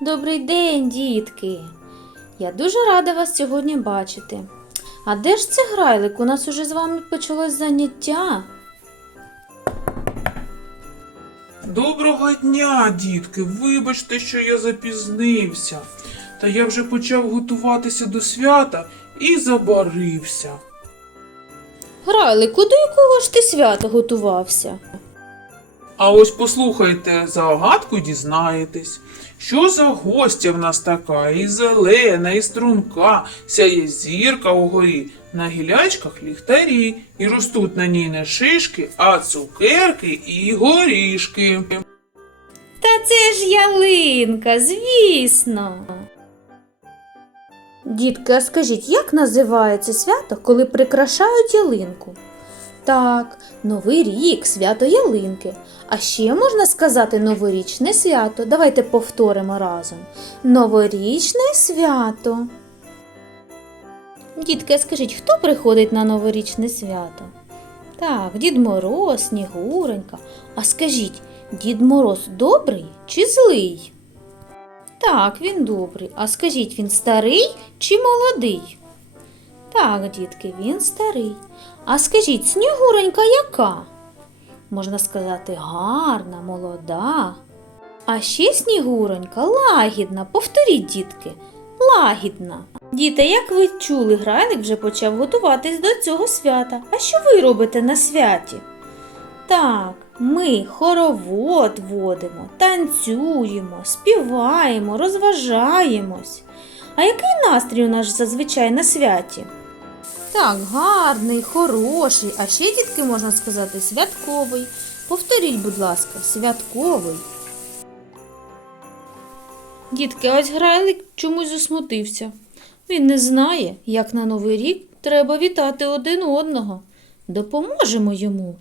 Добрий день, дітки. Я дуже рада вас сьогодні бачити. А де ж це грайлик? У нас уже з вами почалось заняття. Доброго дня, дітки! Вибачте, що я запізнився. Та я вже почав готуватися до свята і забарився. Грайлику, до якого ж ти свята готувався? А ось послухайте загадку і дізнаєтесь, що за гостя в нас така, і зелена, і струнка, сяє зірка угорі, на гілячках ліхтарі, і ростуть на ній не шишки, а цукерки і горішки. Та це ж ялинка, звісно. Дітки, а скажіть, як називається свято, коли прикрашають ялинку? Так, Новий рік, свято ялинки. А ще можна сказати новорічне свято. Давайте повторимо разом. Новорічне свято. Дітки, скажіть, хто приходить на новорічне свято? Так, Дід Мороз, Снігуренька. А скажіть, Дід Мороз добрий чи злий? Так, він добрий. А скажіть, він старий чи молодий? Так, дітки, він старий. А скажіть, Снігуренька яка? Можна сказати, гарна, молода. А ще Снігуронька лагідна. Повторіть, дітки, лагідна. Діти, як ви чули, грайлик вже почав готуватись до цього свята. А що ви робите на святі? Так, ми хоровод водимо, танцюємо, співаємо, розважаємось. А який настрій у нас зазвичай на святі? Так, гарний, хороший, а ще, дітки, можна сказати, святковий. Повторіть, будь ласка, святковий. Дітки, ось грайлик чомусь засмутився. Він не знає, як на Новий рік треба вітати один одного. Допоможемо йому.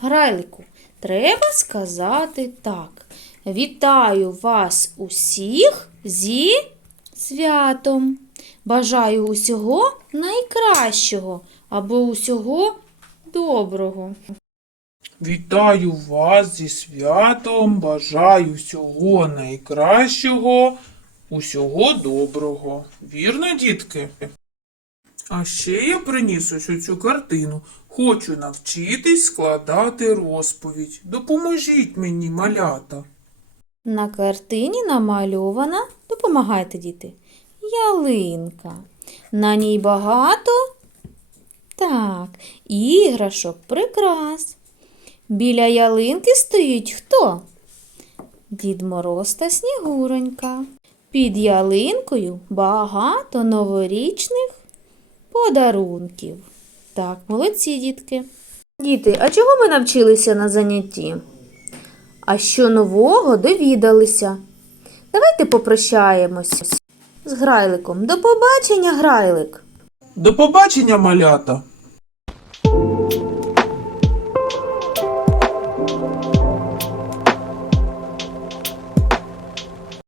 Грайлику, треба сказати так. Вітаю вас усіх зі святом. Бажаю усього найкращого або усього доброго. Вітаю вас зі святом, бажаю всього найкращого, усього доброго. Вірно, дітки? А ще я приніс ось цю картину. Хочу навчитись складати розповідь. Допоможіть мені, малята. На картині намальована, допомагайте, діти, ялинка. На ній багато так, іграшок, прикрас. Біля ялинки стоїть хто? Дід Мороз та Снігуронька. Під ялинкою багато новорічних подарунків. Так, молодці, дітки. Діти, а чого ми навчилися на занятті? А що нового довідалися? Давайте попрощаємось з грайликом. До побачення, грайлик! До побачення, малята!